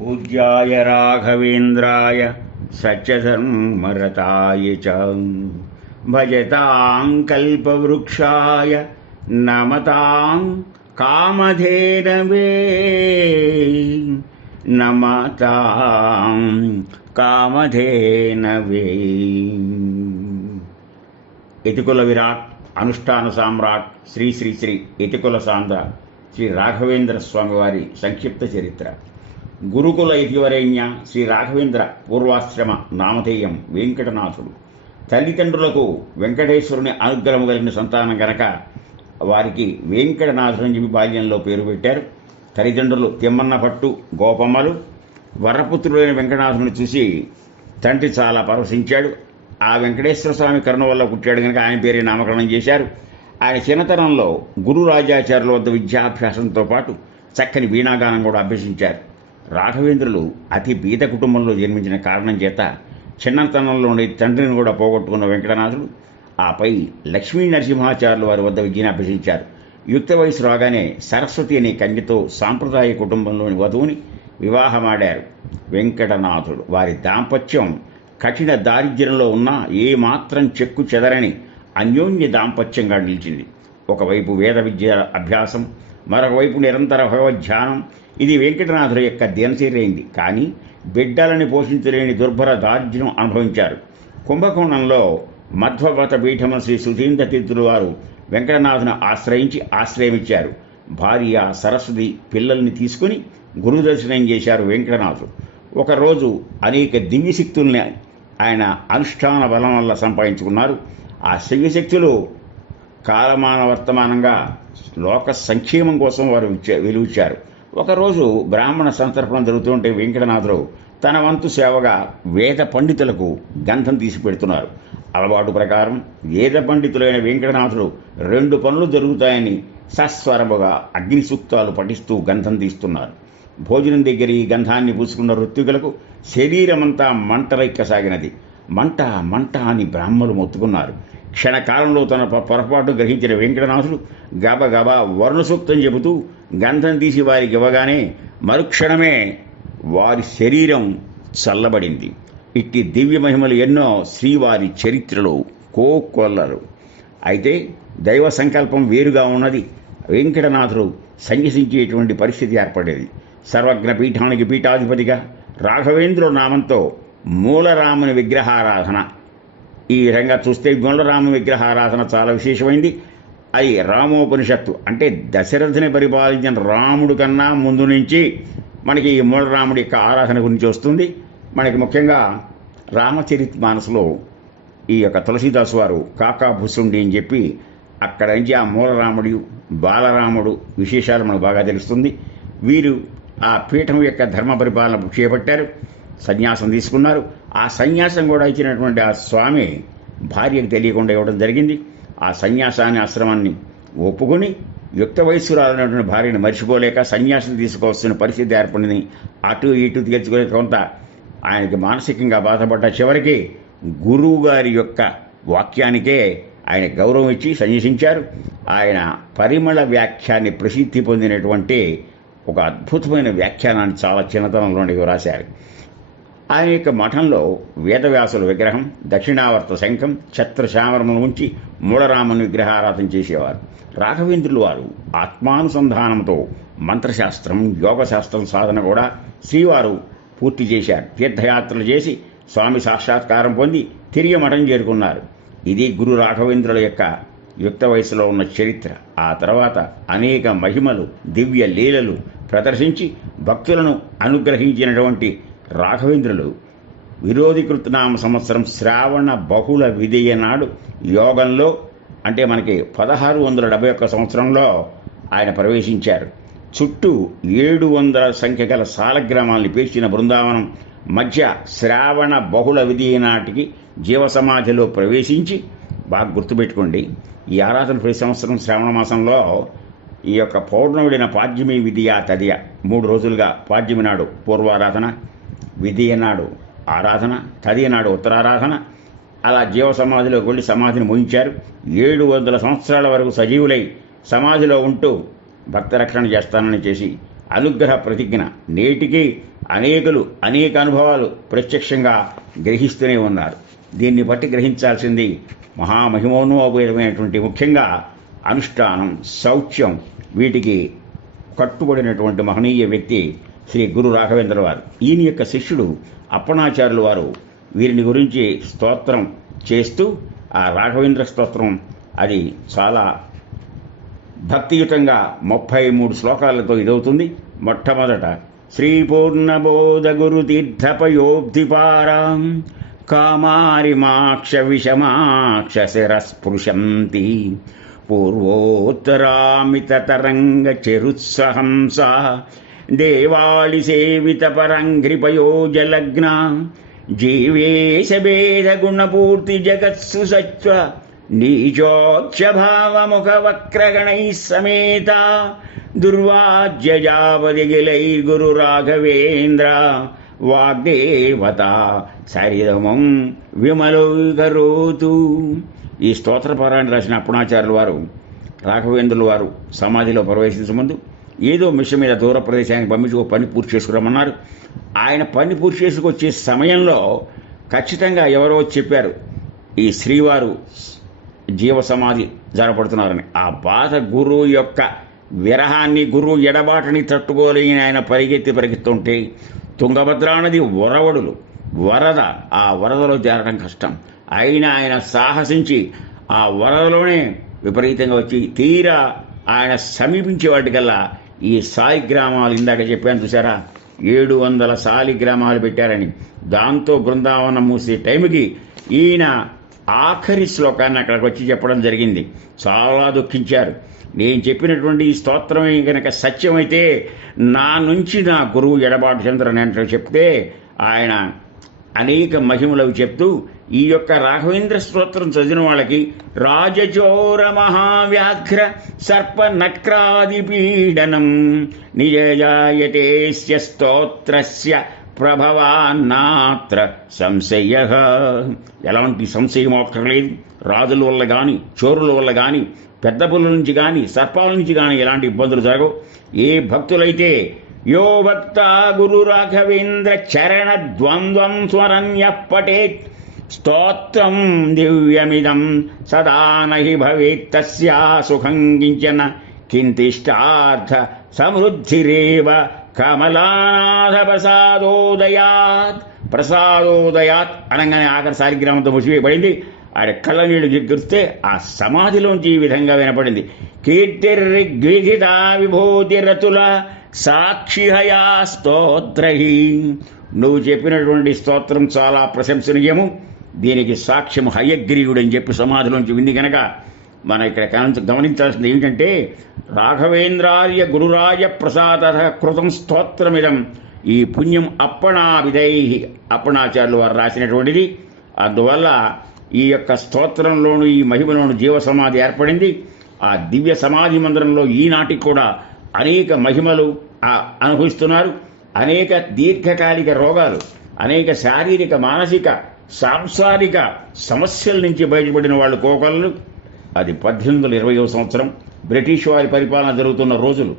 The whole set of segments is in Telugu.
पूज्याय राघवेन्द्राय सत्यधर्मरताय च भजतां कल्पवृक्षाय नमतां कामधेनवे नमतां कामधेनवे। యతికుల విరాట్ అనుష్ఠాన సామ్రాట్ శ్రీ శ్రీ శ్రీ యతికుల సాంద్ర శ్రీ రాఘవేంద్ర స్వామి వారి సంక్షిప్త చరిత్ర. గురుకుల యతివరేణ్య శ్రీ రాఘవేంద్ర పూర్వాశ్రమ నామధేయం వెంకటనాథుడు. తల్లిదండ్రులకు వెంకటేశ్వరుని అనుగ్రహం కలిగిన సంతానం గనక వారికి వెంకటనాథుడని చెప్పి బాల్యంలో పేరు పెట్టారు. తల్లిదండ్రులు తిమ్మన్న పట్టు గోపమ్మలు. వరపుత్రుడైన వెంకటనాథుని చూసి తండ్రి చాలా పరవశించాడు. ఆ వెంకటేశ్వర స్వామి కరుణ వల్ల పుట్టాడు కనుక ఆయన పేరే నామకరణం చేశారు. ఆయన చిన్నతనంలో గురు రాజాచార్యుల వద్ద విద్యాభ్యాసంతో పాటు చక్కని వీణాగానం కూడా అభ్యసించారు. రాఘవేంద్రులు అతి బీద కుటుంబంలో జన్మించిన కారణం చేత చిన్నతనంలోని తండ్రిని కూడా పోగొట్టుకున్న వెంకటనాథుడు ఆపై లక్ష్మీ నరసింహాచార్యుల వారి వద్ద విద్యను అభ్యసించారు. యుక్త వయసు రాగానే సరస్వతి అనే కన్యతో సాంప్రదాయ కుటుంబంలోని వధువుని వివాహమాడారు. వెంకటనాథుడు వారి దాంపత్యం కఠిన దారిద్ర్యంలో ఉన్న ఏమాత్రం చెక్కు చెదరని అన్యోన్య దాంపత్యంగా నిలిచింది. ఒకవైపు వేద విద్య అభ్యాసం, మరొకవైపు నిరంతర భగవద్ధ్యానం. ఇది వెంకటనాథుల యొక్క దినచర్యైంది. కానీ బిడ్డలని పోషించలేని దుర్భర దారిద్ర్యం అనుభవించారు. కుంభకోణంలో మధ్వపత పీఠమ శ్రీ సుధీంద్ర తీర్థుల వారు వెంకటనాథును ఆశ్రయమిచ్చారు. భార్య సరస్వతి పిల్లల్ని తీసుకుని గురుదర్శనం చేశారు వెంకటనాథుడు. ఒకరోజు అనేక దివ్యశక్తుల్ని ఆయన అనుష్ఠాన బలం వల్ల సంపాదించుకున్నారు. ఆ దివ్యశక్తులు కాలమాన వర్తమానంగా లోక సంక్షేమం కోసం వారు వెలువిచ్చారు. ఒకరోజు బ్రాహ్మణ సంతర్పణం జరుగుతుంటే వెంకటనాథుడు తన వంతు సేవగా వేద పండితులకు గంధం తీసి పెడుతున్నారు. అలవాటు ప్రకారం వేద పండితులైన వెంకటనాథుడు 2 పనులు జరుగుతాయని సస్వరముగా అగ్ని సూక్తాలు పఠిస్తూ గంధం తీస్తున్నారు. భోజనం దగ్గర ఈ గంధాన్ని పూసుకున్న ఋత్వికులకు శరీరమంతా మంటలెక్కసాగినది. మంట మంట అని బ్రాహ్మలు మొత్తుకున్నారు. క్షణకాలంలో తన పొరపాటు గ్రహించిన వెంకటనాథుడు గబగబా వర్ణసూక్తం చెబుతూ గంధం తీసి వారికి ఇవ్వగానే మరుక్షణమే వారి శరీరం చల్లబడింది. ఇట్టి దివ్య మహిమలు ఎన్నో శ్రీవారి చరిత్రలో కోకొల్లరు. అయితే దైవ సంకల్పం వేరుగా ఉన్నది. వెంకటనాథుడు సన్యసించేటువంటి పరిస్థితి ఏర్పడేది. సర్వజ్ఞ పీఠానికి పీఠాధిపతిగా రాఘవేంద్రుల నామంతో మూలరాముని విగ్రహారాధన. ఈ విధంగా చూస్తే మూలరాముని విగ్రహారాధన చాలా విశేషమైంది. అది రామోపనిషత్తు అంటే దశరథుని పరిపాలించిన రాముడు కన్నా ముందు నుంచి మనకి ఈ మూలరాముడి యొక్క ఆరాధన గురించి వస్తుంది. మనకి ముఖ్యంగా రామచరితమానసులో ఈ యొక్క తులసీదాసు వారు కాకాభుసుండి అని చెప్పి అక్కడ నుంచి ఆ మూలరాముడు బాలరాముడు విశేషాలు మనకు బాగా తెలుస్తుంది. వీరు ఆ పీఠం యొక్క ధర్మ పరిపాలన చేపట్టారు. సన్యాసం తీసుకున్నారు. ఆ సన్యాసం కూడా ఇచ్చినటువంటి ఆ స్వామి భార్యకు తెలియకుండా ఇవ్వడం జరిగింది. ఆ సన్యాసాన్ని ఆశ్రమాన్ని ఒప్పుకొని యుక్త వయస్సురాలైనటువంటి భార్యను మర్చిపోలేక సన్యాసం తీసుకోవాల్సిన పరిస్థితి ఏర్పడింది. అటు ఇటు తీర్చుకునే కొంత ఆయనకి మానసికంగా బాధపడ్డ చివరికి గురువు గారి యొక్క వాక్యానికే ఆయన గౌరవం ఇచ్చి సన్యసించారు. ఆయన పరిమళ వ్యాఖ్యాన్ని ప్రసిద్ధి పొందినటువంటి ఒక అద్భుతమైన వ్యాఖ్యానాన్ని చాలా చిన్నతనంలోనే రాశారు. ఆయన యొక్క మఠంలో వేదవ్యాసుల విగ్రహం, దక్షిణావర్త శంఖం, ఛత్రశామరమును ఉంచి మూలరాముని విగ్రహారాధన చేసేవారు. రాఘవేంద్రులు వారు ఆత్మానుసంధానంతో మంత్రశాస్త్రం, యోగశాస్త్రం సాధన కూడా శ్రీవారు పూర్తి చేశారు. తీర్థయాత్రలు చేసి స్వామి సాక్షాత్కారం పొంది తిరిగి మఠం చేరుకున్నారు. ఇది గురు రాఘవేంద్రుల యొక్క యుక్త వయసులో ఉన్న చరిత్ర. ఆ తర్వాత అనేక మహిమలు, దివ్య లీలలు ప్రదర్శించి భక్తులను అనుగ్రహించినటువంటి రాఘవేంద్రులు విరోధికృతనామ సంవత్సరం శ్రావణ బహుళ విధియ నాడు యోగంలో అంటే మనకి 1671 సంవత్సరంలో ఆయన ప్రవేశించారు. చుట్టూ 700 సంఖ్య గల సాలగ్రామాల్ని పేర్చిన బృందావనం మధ్య శ్రావణ బహుళ విధియ నాటికి జీవసమాధిలో ప్రవేశించి బాగా గుర్తుపెట్టుకోండి. ఈ ఆరాధన ప్రతి సంవత్సరం శ్రావణ మాసంలో ఈ యొక్క పౌర్ణమిడిన పాడ్యమి విధియ తదియ 3 రోజులుగా పాడ్యమి నాడు పూర్వారాధన, విధియ నాడు ఆరాధన, తదియ నాడు ఉత్తరారాధన, అలా జీవ సమాధిలోకి వెళ్ళి సమాధిని ముగించారు. 700 సంవత్సరాల వరకు సజీవులై సమాధిలో ఉంటూ భక్త రక్షణ చేస్తానని చేసి అనుగ్రహ ప్రతిజ్ఞ నేటికి అనేకులు అనేక అనుభవాలు ప్రత్యక్షంగా గ్రహిస్తూనే ఉన్నారు. దీన్ని బట్టి గ్రహించాల్సింది మహామహిమోన్నతమైనటువంటి ముఖ్యంగా అనుష్ఠానం, శౌచ్యం, వీటికి కట్టుబడినటువంటి మహనీయ వ్యక్తి శ్రీ గురు రాఘవేంద్ర వారు. ఈయన యొక్క శిష్యుడు అప్పణాచార్యులు వారు వీరిని గురించి స్తోత్రం చేస్తూ ఆ రాఘవేంద్ర స్తోత్రం అది చాలా భక్తియుతంగా 33 శ్లోకాలతో ఇదవుతుంది. మొట్టమొదట శ్రీ పూర్ణబోధ గురు తీర్థపయోబ్ధిపారాం కామారిమాక్ష విషమాక్ష శిరస్పృశంతి పూర్వోత్తరామిత తరంగ చెరుత్సహంస దేవాళి సేవిత పరంఘ్రిపయోజలగ్న జీవేశ భేద గుణపూర్తి జగత్సు సత్వ నీచోక్షభావముఖ వక్రగణై సమేత దుర్వాజ్యజావదిగిలైర్గురు రాఘవేంద్ర వాగ్దేవత సరిదమం విమలోగరోతు. ఈ స్తోత్రపారాన్ని రాసిన అప్పణాచార్యుల వారు రాఘవేంద్రుల వారు సమాధిలో ప్రవేశించే ముందు ఏదో మిషన్ మీద దూర ప్రదేశానికి పంపించి ఒక పని పూర్తి చేసుకురమ్మన్నారు. ఆయన పని పూర్తి చేసుకొచ్చే సమయంలో ఖచ్చితంగా ఎవరో చెప్పారు ఈ శ్రీవారు జీవ సమాధి జరపడుతున్నారని. ఆ బాధ గురువు యొక్క విరహాన్ని, గురువు ఎడబాటుని తట్టుకోలేని ఆయన పరిగెత్తుంటే తుంగభద్రా నది వరద, ఆ వరదలో చేరడం కష్టం. అయినా ఆయన సాహసించి ఆ వరదలోనే విపరీతంగా వచ్చి తీరా ఆయన సమీపించే వాటికల్లా ఈ సాయి గ్రామాలు ఇందాక చెప్పాను చూసారా, 700 సాలి గ్రామాలు పెట్టారని. దాంతో బృందావనం మూసే టైంకి ఈయన ఆఖరి శ్లోకాన్ని అక్కడికి వచ్చి చెప్పడం జరిగింది. చాలా దుఃఖించారు. నేను చెప్పినటువంటి ఈ స్తోత్రమే కనుక సత్యమైతే నా నుంచి నా గురువు ఎడబాటు చంద్రని అంటే చెప్తే ఆయన అనేక మహిమలవి చెప్తూ ఈ యొక్క రాఘవేంద్ర స్తోత్రం చదివిన వాళ్ళకి రాజచోర మహావ్యాఘ్ర సర్ప నక్రాది పీడనం నిజాయతేస్య స్తోత్రస్య ప్రభవాన్నాత్ర సంశయ. ఎలాంటి సంశయం అక్కర్లేదు. రాజుల వల్ల కానీ, చోరుల వల్ల కానీ, పెద్ద పుల్ల నుంచి కానీ, సర్పాల నుంచి కానీ ఎలాంటి ఇబ్బందులు జరగవు. ఏ భక్తులైతే యో భక్త గురు రాఘవేంద్ర చరణ ద్వంద్వం స్మరణ్య పఠేత్ స్తోత్రం దివ్యమిదం సదా నహి భవేత్ తస్యా సుఖం కించన కింతిష్టార్థ సమృద్ధిరేవ కమలానాథ ప్రసాదోదయాత్ అనగానే ఆఖరి సాలిగ్రామంతో ముసివేయబడింది. ఆడ కళ్ళ నీళ్లు దిగురిస్తే ఆ సమాధిలోంచి ఈ విధంగా వినపడింది. కీర్తిర్గీత విభూతిరతుల సాక్షిహయా స్తోత్రహి. నువ్వు చెప్పినటువంటి స్తోత్రం చాలా ప్రశంసనీయము, దీనికి సాక్ష్యం హయగ్రీవుడు అని చెప్పి సమాధిలోంచి వింది కనుక మనం ఇక్కడ గమనించాల్సింది ఏమిటంటే రాఘవేంద్రార్య గురురాజ ప్రసాద కృతం స్తోత్రమిదం. ఈ పుణ్యం అప్పణాచార్యులు వారు రాసినటువంటిది. అందువల్ల ఈ యొక్క స్తోత్రంలోను ఈ మహిమలోను జీవ సమాధి ఏర్పడింది. ఆ దివ్య సమాధి మందిరంలో ఈనాటికి కూడా అనేక మహిమలు అనుభవిస్తున్నారు. అనేక దీర్ఘకాలిక రోగాలు, అనేక శారీరక, మానసిక, సాంసారిక సమస్యల నుంచి బయటపడిన వాళ్ళు కోకొల్లలు. అది 1820వ సంవత్సరం బ్రిటిష్ వారి పరిపాలన జరుగుతున్న రోజులు.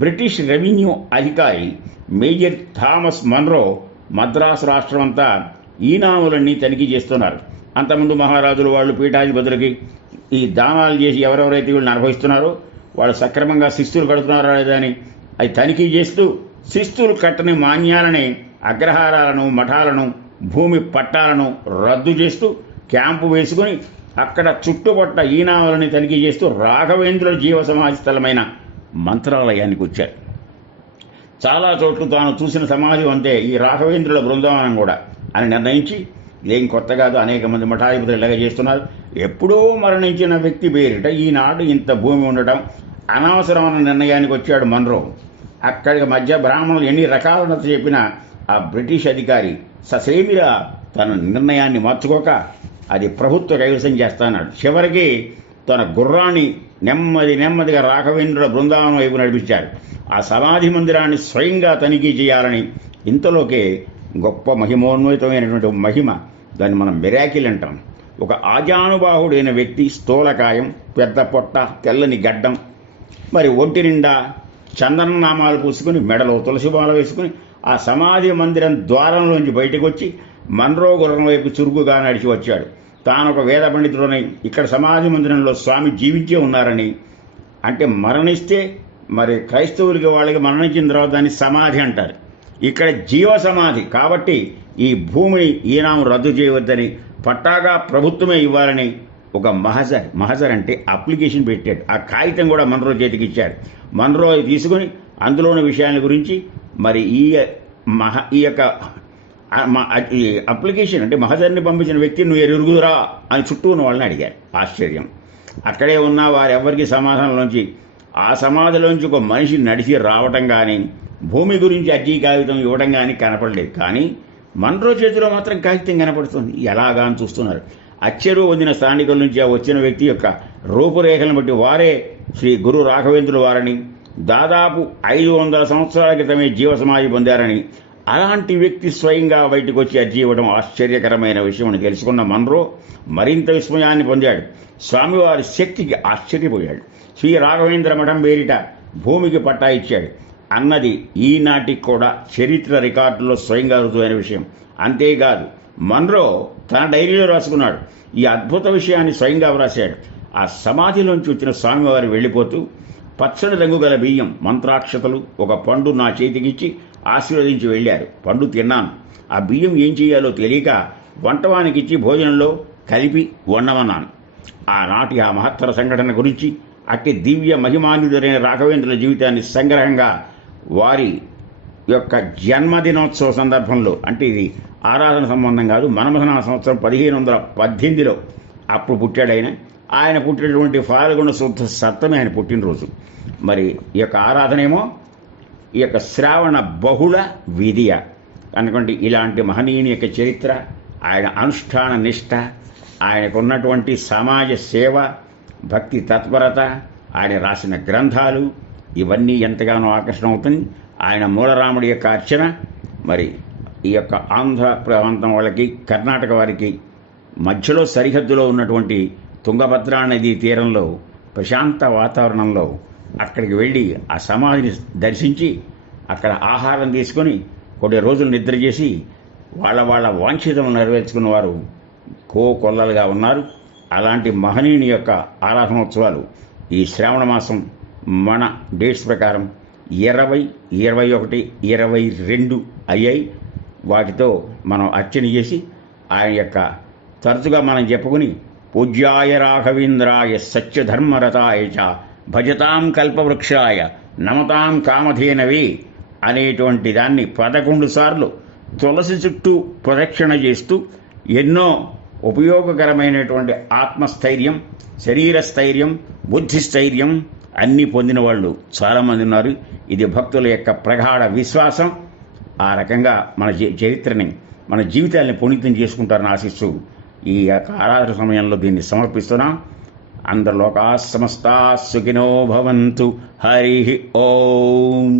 బ్రిటిష్ రెవెన్యూ అధికారి మేజర్ థామస్ మన్రో మద్రాసు రాష్ట్రం అంతా ఈనాములన్నీ తనిఖీ చేస్తున్నారు. అంతకుముందు మహారాజులు వాళ్ళు పీఠాధిపతులకి ఈ దానాలు చేసి ఎవరెవరైతే వీళ్ళని అనుభవిస్తున్నారో వాళ్ళు సక్రమంగా శిస్తులు కడుతున్నారా లేదా అని అది తనిఖీ చేస్తూ శిస్తులు కట్టని మాన్యాలని, అగ్రహారాలను, మఠాలను, భూమి పట్టాలను రద్దు చేస్తూ క్యాంపు వేసుకుని అక్కడ చుట్టుపట్ల ఈనాములని తనిఖీ చేస్తూ రాఘవేంద్రుల జీవ సమాధి స్థలమైన మంత్రాలయానికి వచ్చారు. చాలా చోట్ల తాను చూసిన సమాధి అంతే ఈ రాఘవేంద్రుల బృందావనం కూడా అని నిర్ణయించి ఏం కొత్త కాదు, అనేక మంది మఠాధిపతులు ఇలాగ చేస్తున్నారు. ఎప్పుడో మరణించిన వ్యక్తి పేరిట ఈనాడు ఇంత భూమి ఉండటం అనవసరమైన నిర్ణయానికి వచ్చాడు మన్రో. అక్కడికి మధ్య బ్రాహ్మణులు ఎన్ని రకాలను చెప్పినా ఆ బ్రిటిష్ అధికారి ససేమిరా తన నిర్ణయాన్ని మార్చుకోక అది ప్రభుత్వ కైవసం చేస్తాన్నాడు. చివరికి తన గుర్రాన్ని నెమ్మదిగా రాఘవేంద్రుల బృందావనం వైపు నడిపించారు. ఆ సమాధి మందిరాన్ని స్వయంగా తనిఖీ చేయాలని. ఇంతలోకే గొప్ప మహిమోన్వితమైనటువంటి మహిమ, దాన్ని మనం మిరాకిల్ అంటాం. ఒక ఆజానుబాహుడైన వ్యక్తి, స్థూలకాయం, పెద్ద పొట్ట, తెల్లని గడ్డం, మరి ఒంటి నిండా చందన నామాలు పూసుకుని, మెడలో తులసి మాల వేసుకుని ఆ సమాధి మందిరం ద్వారంలోంచి బయటకు వచ్చి మన్రో గుర్రం వైపు చురుకుగా నడిచి వచ్చాడు. తాను ఒక వేద పండితుడని, ఇక్కడ సమాధి మందిరంలో స్వామి జీవించే ఉన్నారని, అంటే మరణిస్తే మరి క్రైస్తవులకి వాళ్ళకి మరణించిన తర్వాత దాన్ని సమాధి అంటారు, ఇక్కడ జీవ సమాధి కాబట్టి ఈ భూమిని ఈనాము రద్దు చేయవద్దని, పట్టాగా ప్రభుత్వమే ఇవ్వాలని ఒక మహజర్ అంటే అప్లికేషన్ పెట్టాడు. ఆ కాగితం కూడా మన్రో చేతికి ఇచ్చాడు. మన్రో అది తీసుకుని అందులోని విషయాల గురించి మరి ఈ యొక్క అప్లికేషన్ అంటే మహజర్ని పంపించిన వ్యక్తి నువ్వు ఎరుగుదురా అని చుట్టూ ఉన్న వాళ్ళని అడిగారు. ఆశ్చర్యం. అక్కడే ఉన్న వారెవ్వరికి సమాధానంలోంచి ఆ సమాధిలోంచి ఒక మనిషి నడిచి రావటం కానీ భూమి గురించి అర్జీ కాగితం ఇవ్వడం కానీ కనపడలేదు. కానీ మన్రో చేతిలో మాత్రం కాగితం కనపడుతుంది. ఎలాగా అని చూస్తున్నారు. అచ్చెరు పొందిన స్థానికుల నుంచి ఆ వచ్చిన వ్యక్తి యొక్క రూపురేఖలను బట్టి వారే శ్రీ గురు రాఘవేంద్రుల వారని, దాదాపు 500 సంవత్సరాల క్రితమే జీవసమాధి పొందారని, అలాంటి వ్యక్తి స్వయంగా బయటకు వచ్చి అర్జీ ఇవ్వడం ఆశ్చర్యకరమైన విషయం అని తెలుసుకున్న మన్రో మరింత విస్మయాన్ని పొందాడు. స్వామివారి శక్తికి ఆశ్చర్యపోయాడు. శ్రీ రాఘవేంద్ర మఠం పేరిట భూమికి పట్టా ఇచ్చాడు అన్నది ఈనాటికి కూడా చరిత్ర రికార్డులో స్వయంగా రుజువైన విషయం. అంతేకాదు మన్రో తన డైరీలో రాసుకున్నాడు. ఈ అద్భుత విషయాన్ని స్వయంగా వ్రాశాడు. ఆ సమాధిలోంచి వచ్చిన స్వామివారు వెళ్ళిపోతూ పచ్చని రంగు గల బియ్యం, మంత్రాక్షతలు, ఒక పండు నా చేతికిచ్చి ఆశీర్వదించి వెళ్ళారు. పండు తిన్నాను. ఆ బియ్యం ఏం చేయాలో తెలియక వంటవానికిచ్చి భోజనంలో కలిపి వండమన్నాను. ఆనాటి ఆ మహత్తర సంఘటన గురించి, అట్టి దివ్య మహిమాన్వితుడైన రాఘవేంద్రుల జీవితాన్ని సంగ్రహంగా వారి యొక్క జన్మదినోత్సవ సందర్భంలో, అంటే ఇది ఆరాధన సంబంధం కాదు, మనమధన సంవత్సరం 1518లో అప్పుడు పుట్టాడు ఆయన పుట్టినటువంటి ఫాల్గుణ శుద్ధ సప్తమి ఆయన పుట్టినరోజు. మరి ఈ యొక్క ఆరాధనేమో ఈ యొక్క శ్రావణ బహుళ విధియ అనుకోండి. ఇలాంటి మహనీయుని యొక్క చరిత్ర, ఆయన అనుష్ఠాన నిష్ఠ, ఆయనకున్నటువంటి సమాజ సేవ, భక్తి తత్పరత, ఆయన రాసిన గ్రంథాలు ఇవన్నీ ఎంతగానో ఆకర్షణ అవుతుంది. ఆయన మూలరాముడి యొక్క అర్చన మరి ఈ యొక్క ఆంధ్ర ప్రాంతం వాళ్ళకి, కర్ణాటక వారికి మధ్యలో సరిహద్దులో ఉన్నటువంటి తుంగభద్రా నదీ తీరంలో ప్రశాంత వాతావరణంలో అక్కడికి వెళ్ళి ఆ సమాధిని దర్శించి అక్కడ ఆహారం తీసుకొని కొన్ని రోజులు నిద్ర చేసి వాళ్ళ వాంఛితము నెరవేర్చుకున్న వారు కోకొల్లలుగా ఉన్నారు. అలాంటి మహనీయుని యొక్క ఆరాధనోత్సవాలు ఈ శ్రావణ మాసం మన డేట్స్ ప్రకారం 20, 21, 22 అయ్యాయి. వాటితో మనం అర్చన చేసి ఆయన యొక్క తరచుగా మనం చెప్పుకుని పూజ్యాయ రాఘవేంద్రాయ సత్యధర్మరతాయ చ భజతాం కల్పవృక్షాయ నమతాం కామధేనవే అనేటువంటి దాన్ని 11 సార్లు తులసి చుట్టూ ప్రదక్షిణ చేస్తూ ఎన్నో ఉపయోగకరమైనటువంటి ఆత్మస్థైర్యం, శరీర స్థైర్యం, బుద్ధిస్థైర్యం అన్నీ పొందిన వాళ్ళు చాలామంది ఉన్నారు. ఇది భక్తుల యొక్క ప్రగాఢ విశ్వాసం. ఆ రకంగా మన చరిత్రని, మన జీవితాన్ని పునీతం చేసుకుంటారని ఆశిస్తూ ఈ యొక్క ఆరాధన సమయంలో దీన్ని సమర్పిస్తున్నాం. అందరు లోకా సమస్తా సుఖినో భవంతు. హరి ఓం.